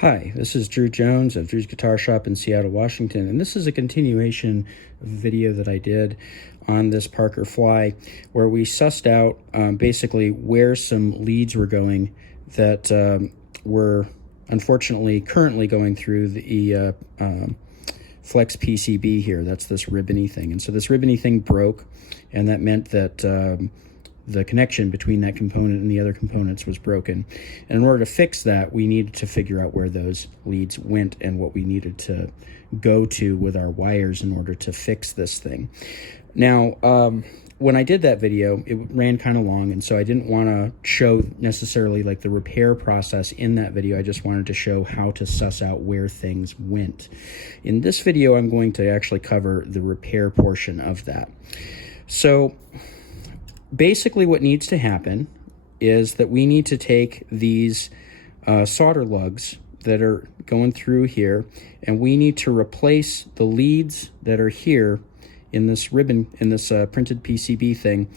Hi, this is Drew Jones of Drew's Guitar Shop in Seattle, Washington, and this is a continuation of a video that I did on this Parker Fly where we sussed out basically where some leads were going that were unfortunately currently going through the flex PCB here. That's this ribbony thing, and so this ribbony thing broke, and that meant that the connection between that component and the other components was broken. And in order to fix that, we needed to figure out where those leads went and what we needed to go to with our wires in order to fix this thing. Now, when I did that video, it ran kind of long, and so I didn't want to show necessarily like the repair process in that video. I just wanted to show how to suss out where things went. In this video, I'm going to actually cover the repair portion of that. So basically what needs to happen is that we need to take these solder lugs that are going through here, and we need to replace the leads that are here in this ribbon, in this printed PCB thing,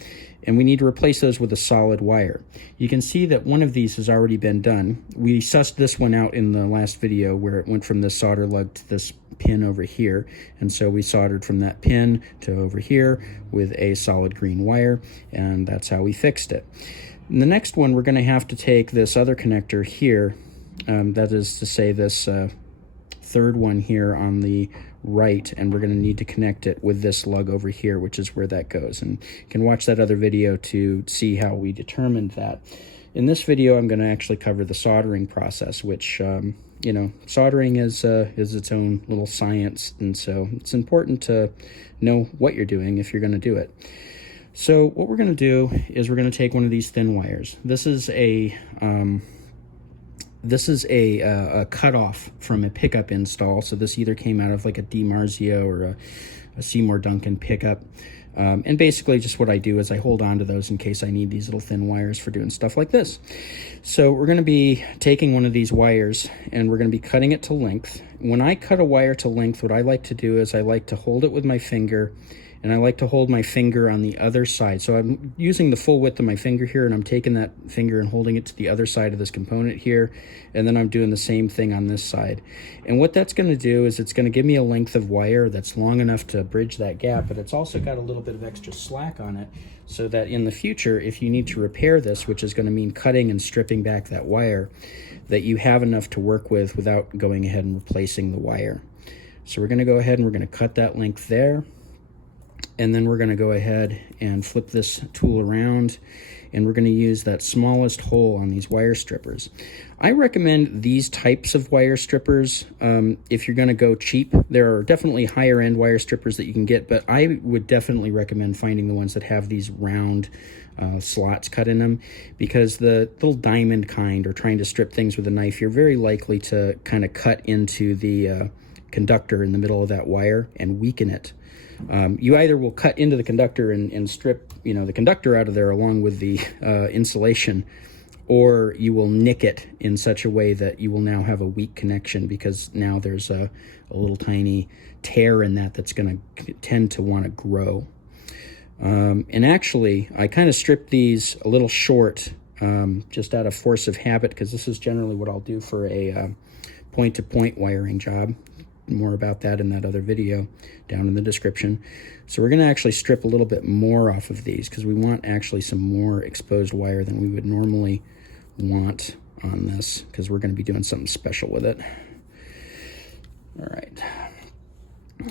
and we need to replace those with a solid wire. You can see that one of these has already been done. We sussed this one out in the last video where it went from this solder lug to this pin over here, and so we soldered from that pin to over here with a solid green wire, and that's how we fixed it. In the next one, we're going to have to take this other connector here, that is to say this third one here on the right, and we're going to need to connect it with this lug over here, which is where that goes, and you can watch that other video to see how we determined that. In this video, I'm going to actually cover the soldering process, which you know, soldering is its own little science, and so it's important to know what you're doing if you're going to do it. So what we're going to do is we're going to take one of these thin wires. This is a cutoff from a pickup install. So this either came out of like a DiMarzio or a Seymour Duncan pickup. And basically just what I do is I hold on to those in case I need these little thin wires for doing stuff like this. So we're going to be taking one of these wires and we're going to be cutting it to length. When I cut a wire to length, what I like to do is I like to hold it with my finger, and I like to hold my finger on the other side. So I'm using the full width of my finger here, and I'm taking that finger and holding it to the other side of this component here, and then I'm doing the same thing on this side. And what that's going to do is it's going to give me a length of wire that's long enough to bridge that gap, but it's also got a little bit of extra slack on it, so that in the future, if you need to repair this, which is going to mean cutting and stripping back that wire, that you have enough to work with without going ahead and replacing the wire. So we're going to go ahead and we're going to cut that length there. And then we're going to go ahead and flip this tool around, and we're going to use that smallest hole on these wire strippers. I recommend these types of wire strippers if you're going to go cheap. There are definitely higher end wire strippers that you can get, but I would definitely recommend finding the ones that have these round slots cut in them, because the little diamond kind, or trying to strip things with a knife, you're very likely to kind of cut into the conductor in the middle of that wire and weaken it. You either will cut into the conductor and strip, you know, the conductor out of there along with the insulation, or you will nick it in such a way that you will now have a weak connection, because now there's a little tiny tear in that that's going to tend to want to grow. And actually, I kind of stripped these a little short just out of force of habit, because this is generally what I'll do for a point-to-point wiring job. More about that in that other video down in the description. So we're going to actually strip a little bit more off of these, because we want actually some more exposed wire than we would normally want on this, because we're going to be doing something special with it. All right,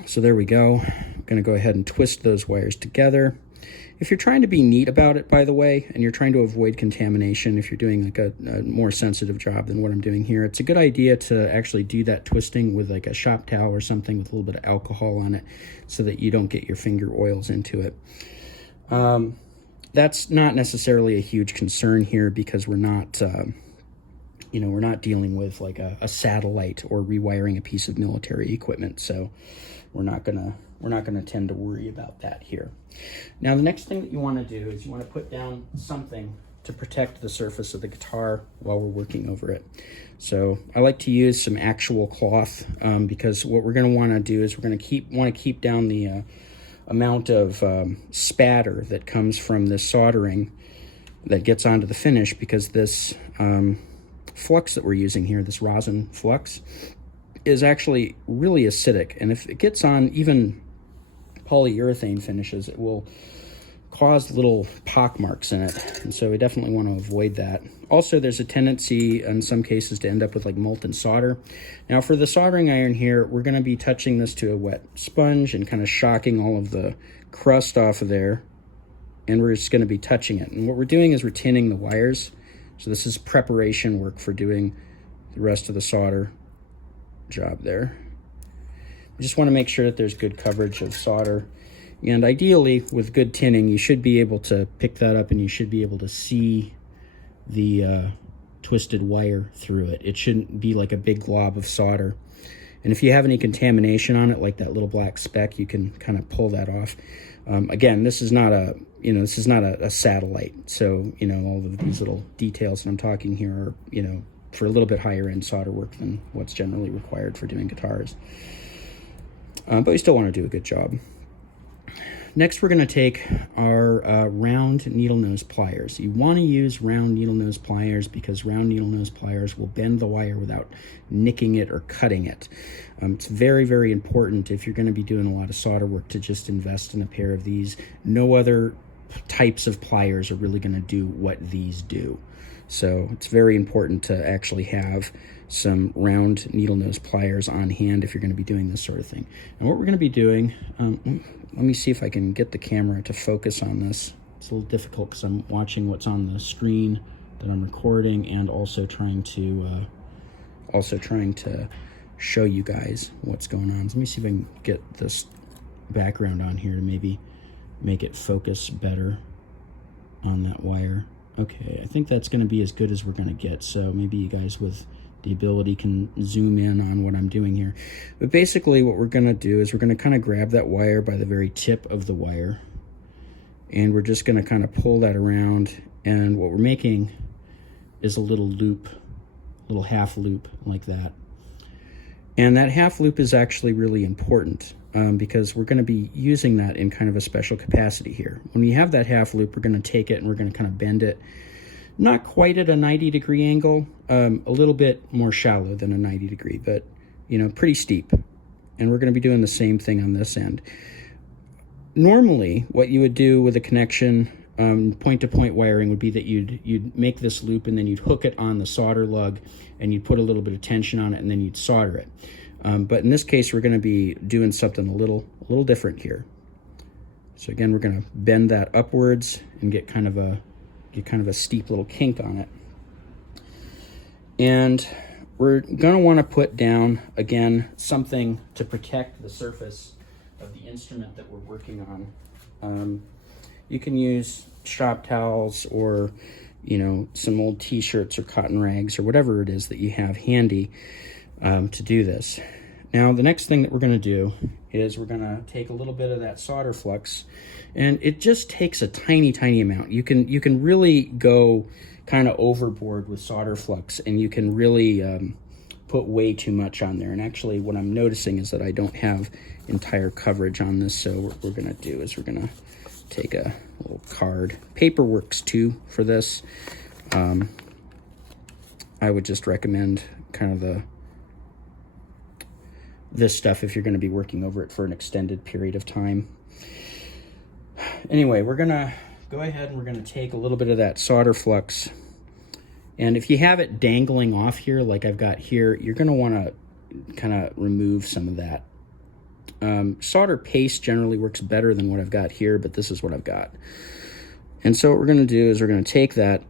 so there we go. I'm going to go ahead and twist those wires together. If you're trying to be neat about it, by the way, and you're trying to avoid contamination, if you're doing like a more sensitive job than what I'm doing here, it's a good idea to actually do that twisting with like a shop towel or something with a little bit of alcohol on it, so that you don't get your finger oils into it. That's not necessarily a huge concern here, because we're not, you know, we're not dealing with like a satellite or rewiring a piece of military equipment, so we're not gonna tend to worry about that here. Now, the next thing that you want to do is you want to put down something to protect the surface of the guitar while we're working over it. So I like to use some actual cloth, because what we're going to want to do is we're going to want to keep down the amount of spatter that comes from this soldering that gets onto the finish, because this flux that we're using here, this rosin flux, is actually really acidic. And if it gets on even polyurethane finishes, it will cause little pock marks in it. And so we definitely want to avoid that. Also, there's a tendency in some cases to end up with like molten solder. Now for the soldering iron here, we're going to be touching this to a wet sponge and kind of shocking all of the crust off of there. And we're just going to be touching it. And what we're doing is we're tinning the wires. So this is preparation work for doing the rest of the solder job there. We just want to make sure that there's good coverage of solder. And ideally, with good tinning, you should be able to pick that up and you should be able to see the twisted wire through it. It shouldn't be like a big glob of solder. And if you have any contamination on it, like that little black speck, you can kind of pull that off. Again, this is not a, this is not a satellite. So, all of these little details that I'm talking here are, for a little bit higher end solder work than what's generally required for doing guitars. But we still want to do a good job. Next, we're going to take our round needle nose pliers. You want to use round needle nose pliers because round needle nose pliers will bend the wire without nicking it or cutting it. It's very, very important if you're going to be doing a lot of solder work to just invest in a pair of these. No other types of pliers are really going to do what these do. So it's very important to actually have some round needle nose pliers on hand if you're going to be doing this sort of thing. And what we're going to be doing, let me see if I can get the camera to focus on this. It's a little difficult because I'm watching what's on the screen that I'm recording and also trying to show you guys what's going on. So let me see if I can get this background on here to maybe make it focus better on that wire. Okay, I think that's going to be as good as we're going to get. So maybe you guys with the ability can zoom in on what I'm doing here. But basically what we're going to do is we're going to kind of grab that wire by the very tip of the wire. And we're just going to kind of pull that around. And what we're making is a little loop, a little half loop like that. And that half loop is actually really important because we're going to be using that in kind of a special capacity here. When we have that half loop, we're going to take it and we're going to kind of bend it. Not quite at a 90-degree angle, a little bit more shallow than a 90-degree, but, pretty steep. And we're going to be doing the same thing on this end. Normally, what you would do with a connection, point-to-point wiring, would be that you'd make this loop and then you'd hook it on the solder lug and you'd put a little bit of tension on it and then you'd solder it. But in this case, we're going to be doing something a little different here. So again, we're going to bend that upwards and get kind of a steep little kink on it. And we're going to want to put down, again, something to protect the surface of the instrument that we're working on. You can use shop towels or, some old t-shirts or cotton rags or whatever it is that you have handy to do this. Now, the next thing that we're going to do is we're going to take a little bit of that solder flux, and it just takes a tiny, tiny amount. You can really go kind of overboard with solder flux, and you can really put way too much on there. And actually, what I'm noticing is that I don't have entire coverage on this, so what we're going to do is we're going to take a little card. Paper works too for this. I would just recommend kind of this stuff if you're going to be working over it for an extended period of time. Anyway, we're going to go ahead and we're going to take a little bit of that solder flux. And if you have it dangling off here, like I've got here, you're going to want to kind of remove some of that. Solder paste generally works better than what I've got here, but this is what I've got. And so what we're going to do is we're going to take that.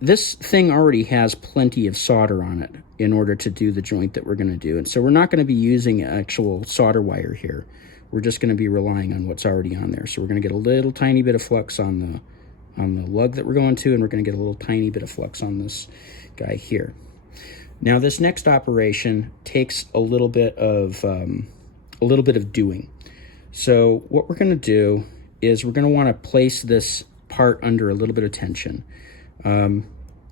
This thing already has plenty of solder on it in order to do the joint that we're going to do. And so we're not going to be using actual solder wire here. We're just going to be relying on what's already on there. So we're going to get a little tiny bit of flux on the lug that we're going to, and we're going to get a little tiny bit of flux on this guy here. Now this next operation takes a little bit of doing. So what we're going to do is we're going to want to place this part under a little bit of tension.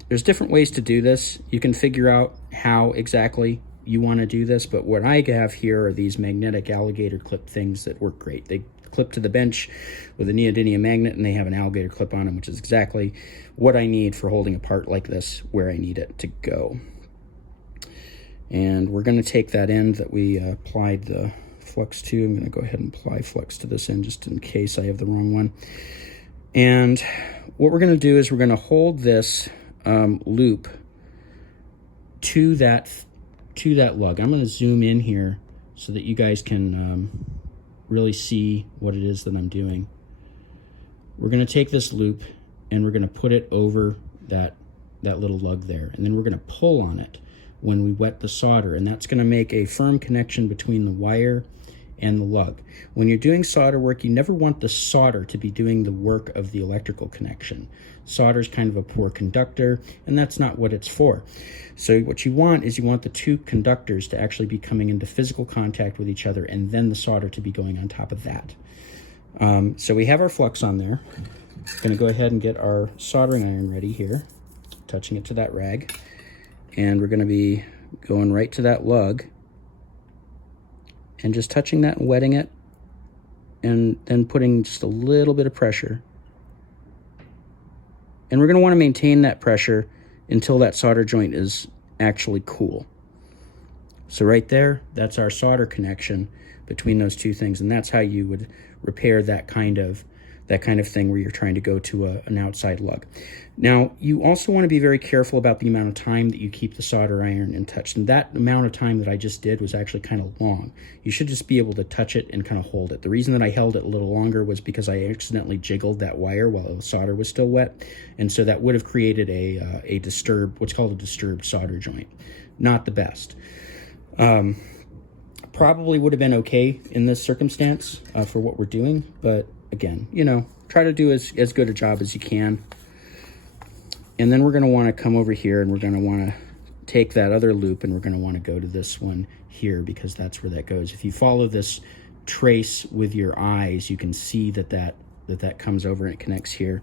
There's different ways to do this. You can figure out how exactly you want to do this, but what I have here are these magnetic alligator clip things that work great. They clip to the bench with a neodymium magnet, and they have an alligator clip on them, which is exactly what I need for holding a part like this where I need it to go. And we're going to take that end that we applied the flux to. I'm going to go ahead and apply flux to this end just in case I have the wrong one. And what we're going to do is we're going to hold this loop to that lug. I'm going to zoom in here so that you guys can really see what it is that I'm doing. We're going to take this loop and we're going to put it over that little lug there, and then we're going to pull on it when we wet the solder, and that's going to make a firm connection between the wire and the lug. When you're doing solder work, you never want the solder to be doing the work of the electrical connection. Solder is kind of a poor conductor, and that's not what it's for. So what you want is you want the two conductors to actually be coming into physical contact with each other, and then the solder to be going on top of that. So we have our flux on there. Going to go ahead and get our soldering iron ready here, touching it to that rag, and we're going to be going right to that lug and just touching that and wetting it, and then putting just a little bit of pressure. And we're going to want to maintain that pressure until that solder joint is actually cool. So right there, that's our solder connection between those two things, and that's how you would repair that kind of thing where you're trying to go to an outside lug. Now, you also want to be very careful about the amount of time that you keep the solder iron in touch, and that amount of time that I just did was actually kind of long. You should just be able to touch it and kind of hold it. The reason that I held it a little longer was because I accidentally jiggled that wire while the solder was still wet, and so that would have created a disturbed, what's called a disturbed solder joint. Not the best. Probably would have been okay in this circumstance for what we're doing, but again, you know, try to do as good a job as you can. And then we're going to want to come over here and we're going to want to take that other loop and we're going to want to go to this one here, because that's where that goes. If you follow this trace with your eyes, you can see that comes over and it connects here.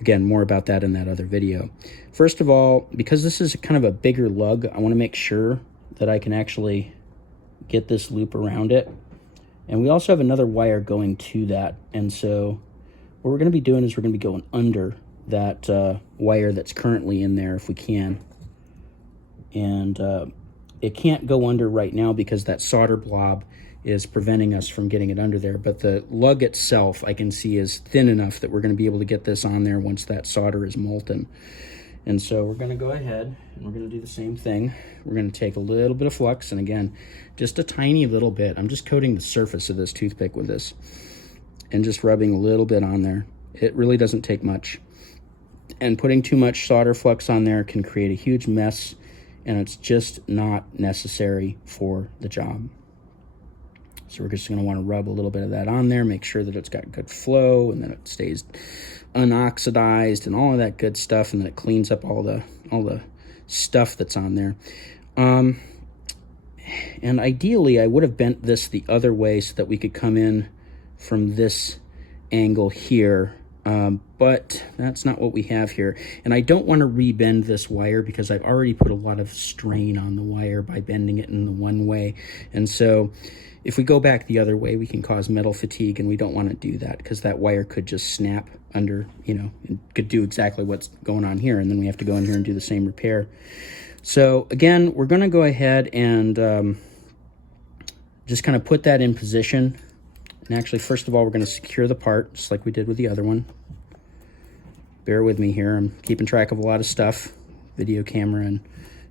Again, more about that in that other video. First of all, because this is kind of a bigger lug, I want to make sure that I can actually get this loop around it. And we also have another wire going to that. And so what we're going to be doing is we're going to be going under that wire that's currently in there if we can. And it can't go under right now because that solder blob is preventing us from getting it under there. But the lug itself, I can see, is thin enough that we're going to be able to get this on there once that solder is molten. And so we're going to go ahead and we're going to do the same thing. We're going to take a little bit of flux, and again, just a tiny little bit. I'm just coating the surface of this toothpick with this and just rubbing a little bit on there. It really doesn't take much. And putting too much solder flux on there can create a huge mess, and it's just not necessary for the job. So we're just going to want to rub a little bit of that on there, make sure that it's got good flow and that it stays unoxidized and all of that good stuff, and that it cleans up all the stuff that's on there. And ideally, I would have bent this the other way so that we could come in from this angle here, but that's not what we have here. And I don't want to rebend this wire because I've already put a lot of strain on the wire by bending it in the one way. And so if we go back the other way, we can cause metal fatigue, and we don't want to do that because that wire could just snap under, you know, and could do exactly what's going on here, and then we have to go in here and do the same repair. So again, we're going to go ahead and just kind of put that in position. And actually, first of all, we're going to secure the part just like we did with the other one. Bear with me here. I'm keeping track of a lot of stuff, video camera and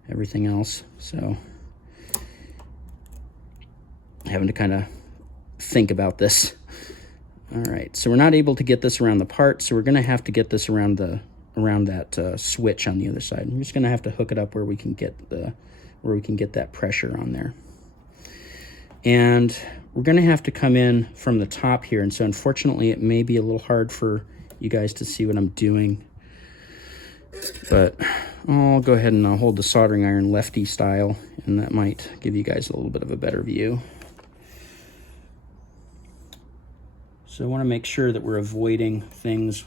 everything else. So having to kind of think about this. All right, so we're not able to get this around the part, so we're going to have to get this around that switch on the other side. We're just going to have to hook it up where we can get that pressure on there. And we're going to have to come in from the top here, and so unfortunately it may be a little hard for you guys to see what I'm doing. But I'll go ahead and I'll hold the soldering iron lefty style, and that might give you guys a little bit of a better view. So I want to make sure that we're avoiding things.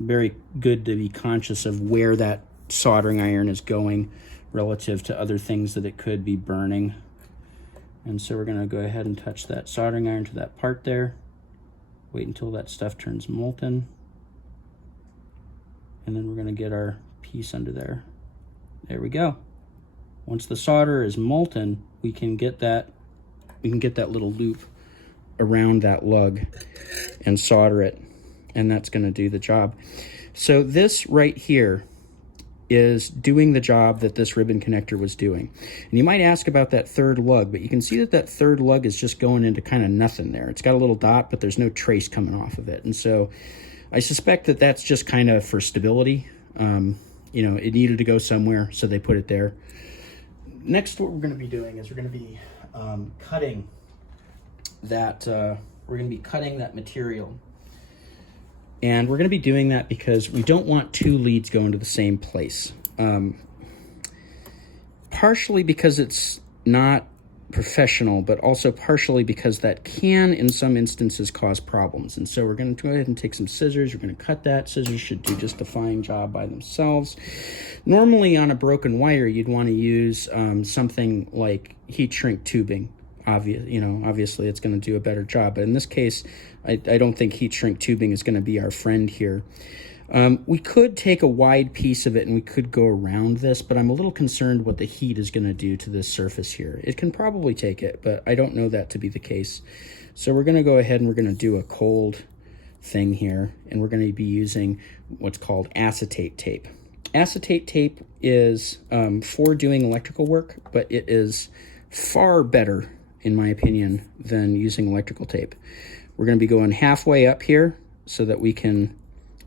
Very good to be conscious of where that soldering iron is going relative to other things that it could be burning. And so we're going to go ahead and touch that soldering iron to that part there. Wait until that stuff turns molten. And then we're going to get our piece under there. There we go. Once the solder is molten, we can get that little loop around that lug and solder it, and that's going to do the job. So this right here is doing the job that this ribbon connector was doing. And you might ask about that third lug, but you can see that that third lug is just going into kind of nothing there. It's got a little dot, but there's no trace coming off of it. And so I suspect that that's just kind of for stability. You know, it needed to go somewhere, so they put it there. Next, what we're going to be doing is we're going to be cutting that material. And we're going to be doing that because we don't want two leads going to the same place. Partially because it's not professional, but also partially because that can, in some instances, cause problems. And so we're going to go ahead and take some scissors. We're going to cut that. Scissors should do just a fine job by themselves. Normally, on a broken wire, you'd want to use something like heat shrink tubing. Obviously, it's going to do a better job. But in this case, I don't think heat shrink tubing is going to be our friend here. We could take a wide piece of it and we could go around this, but I'm a little concerned what the heat is going to do to this surface here. It can probably take it, but I don't know that to be the case. So we're going to go ahead and we're going to do a cold thing here, and we're going to be using what's called acetate tape. Acetate tape is for doing electrical work, but it is far better, in my opinion, than using electrical tape. We're going to be going halfway up here so that we can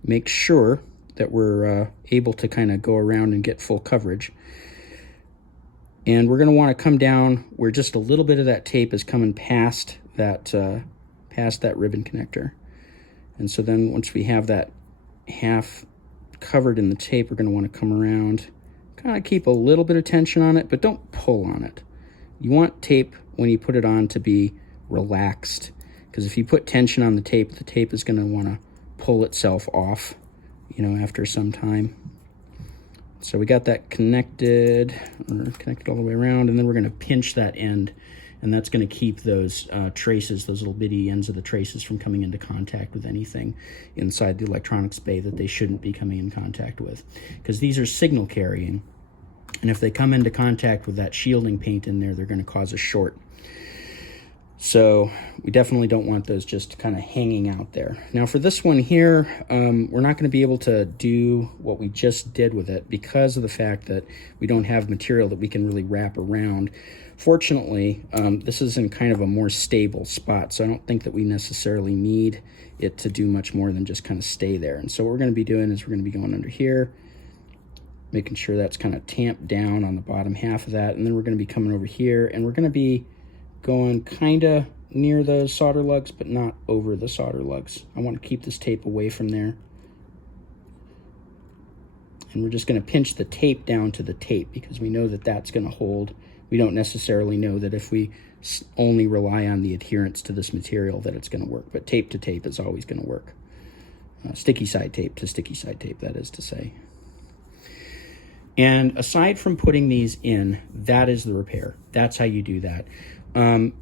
make sure that we're able to kind of go around and get full coverage. And we're going to want to come down where just a little bit of that tape is coming past that ribbon connector. And so then once we have that half covered in the tape, we're going to want to come around, kind of keep a little bit of tension on it, but don't pull on it. You want tape, when you put it on, to be relaxed, because if you put tension on the tape is going to want to pull itself off, after some time. So we got that connected all the way around, and then we're going to pinch that end, and that's going to keep those traces, those little bitty ends of the traces, from coming into contact with anything inside the electronics bay that they shouldn't be coming in contact with, because these are signal carrying, and if they come into contact with that shielding paint in there, they're going to cause a short. So we definitely don't want those just kind of hanging out there. Now for this one here, we're not going to be able to do what we just did with it because of the fact that we don't have material that we can really wrap around. Fortunately, this is in kind of a more stable spot, so I don't think that we necessarily need it to do much more than just kind of stay there. And so what we're going to be doing is we're going to be going under here, making sure that's kind of tamped down on the bottom half of that, and then we're going to be coming over here, and we're going to be going kind of near those solder lugs, but not over the solder lugs. I want to keep this tape away from there. And we're just going to pinch the tape down to the tape because we know that that's going to hold. We don't necessarily know that if we only rely on the adherence to this material that it's going to work, but tape to tape is always going to work. Sticky side tape to sticky side tape, that is to say. And aside from putting these in, that is the repair. That's how you do that.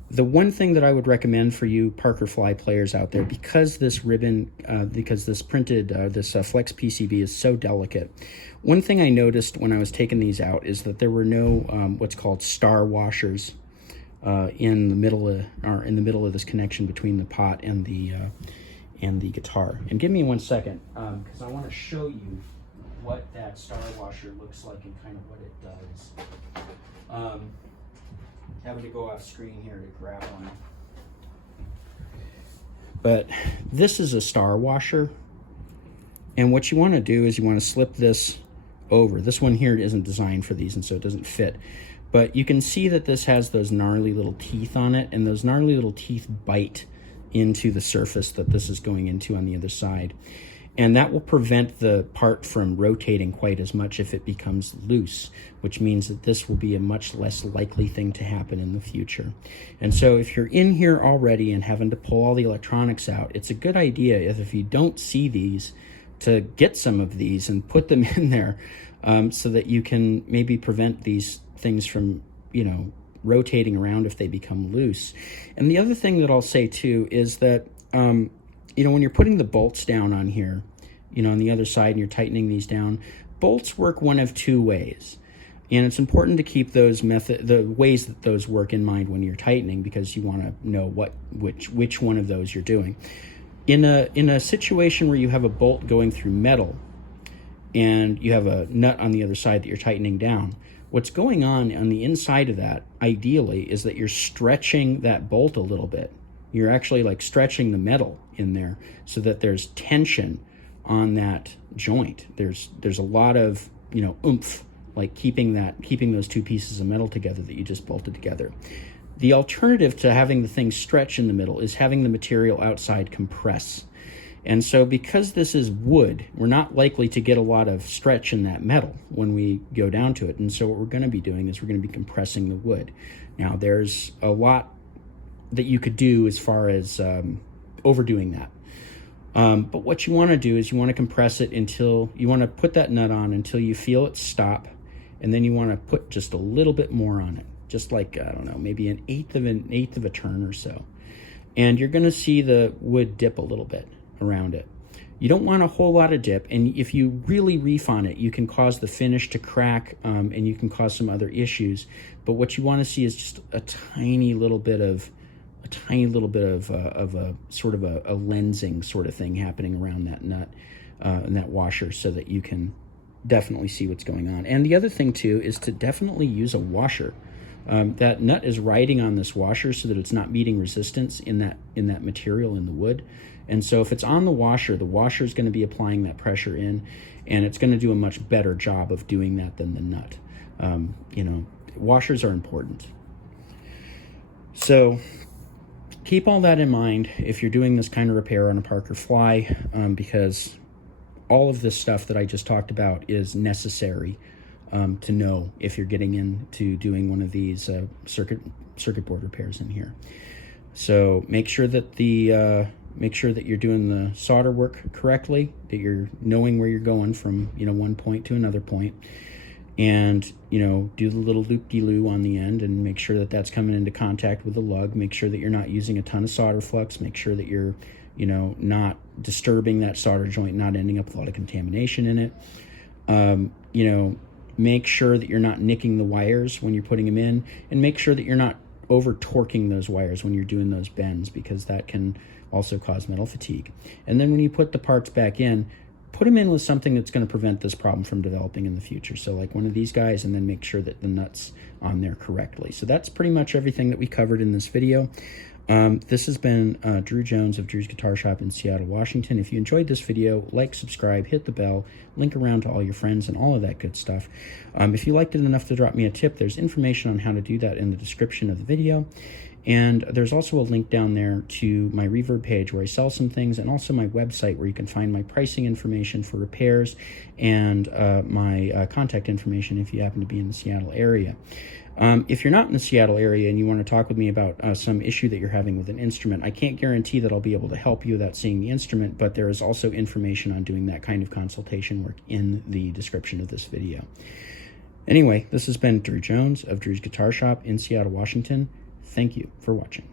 The one thing that I would recommend for you Parker Fly players out there, because this ribbon, because this printed, this Flex PCB is so delicate, one thing I noticed when I was taking these out is that there were no what's called star washers in the middle of this connection between the pot and the guitar. And give me 1 second, because I want to show you what that star washer looks like and kind of what it does. Having to go off screen here to grab one. But this is a star washer, and what you want to do is you want to slip this over. This one here isn't designed for these, and so it doesn't fit. But you can see that this has those gnarly little teeth on it, and those gnarly little teeth bite into the surface that this is going into on the other side. And that will prevent the part from rotating quite as much if it becomes loose, which means that this will be a much less likely thing to happen in the future. And so if you're in here already and having to pull all the electronics out, it's a good idea, if you don't see these, to get some of these and put them in there so that you can maybe prevent these things from, rotating around if they become loose. And the other thing that I'll say too is that when you're putting the bolts down on here, on the other side, and you're tightening these down, bolts work one of two ways. And it's important to keep the ways that those work in mind when you're tightening, because you want to know which one of those you're doing. In a situation where you have a bolt going through metal and you have a nut on the other side that you're tightening down, what's going on the inside of that, ideally, is that you're stretching that bolt a little bit. You're actually like stretching the metal in there so that there's tension on that joint. There's a lot of, oomph, like keeping those two pieces of metal together that you just bolted together. The alternative to having the thing stretch in the middle is having the material outside compress. And so because this is wood, we're not likely to get a lot of stretch in that metal when we go down to it. And so what we're going to be doing is we're going to be compressing the wood. Now, there's a lot that you could do as far as overdoing that. But what you want to do is you want to compress it until you want to put that nut on until you feel it stop. And then you want to put just a little bit more on it, just like, I don't know, maybe an eighth of a turn or so. And you're going to see the wood dip a little bit around it. You don't want a whole lot of dip, and if you really reef on it, you can cause the finish to crack, and you can cause some other issues. But what you want to see is just a tiny little bit of a sort of a lensing sort of thing happening around that nut and that washer, so that you can definitely see what's going on. And the other thing too is to definitely use a washer. That nut is riding on this washer so that it's not meeting resistance in that material in the wood. And so if it's on the washer is going to be applying that pressure in, and it's going to do a much better job of doing that than the nut. Washers are important. So keep all that in mind if you're doing this kind of repair on a Parker Fly, because all of this stuff that I just talked about is necessary to know if you're getting into doing one of these circuit board repairs in here. So make sure that you're doing the solder work correctly, that you're knowing where you're going from one point to another point, and do the little loop-de-loo on the end, and make sure that that's coming into contact with the lug. Make sure that you're not using a ton of solder flux. Make sure that you're not disturbing that solder joint, not ending up with a lot of contamination in it. Make sure that you're not nicking the wires when you're putting them in, and make sure that you're not over torquing those wires when you're doing those bends, because that can also cause metal fatigue. And then when you put the parts back in, put them in with something that's going to prevent this problem from developing in the future. So like one of these guys, and then make sure that the nut's on there correctly. So that's pretty much everything that we covered in this video. This has been Drew Jones of Drew's Guitar Shop in Seattle, Washington. If you enjoyed this video, like, subscribe, hit the bell, link around to all your friends, and all of that good stuff. If you liked it enough to drop me a tip, there's information on how to do that in the description of the video. And there's also a link down there to my Reverb page where I sell some things, and also my website where you can find my pricing information for repairs and my contact information if you happen to be in the Seattle area. If you're not in the Seattle area and you want to talk with me about some issue that you're having with an instrument, I can't guarantee that I'll be able to help you without seeing the instrument, but there is also information on doing that kind of consultation work in the description of this video. Anyway, this has been Drew Jones of Drew's Guitar Shop in Seattle, Washington. Thank you for watching.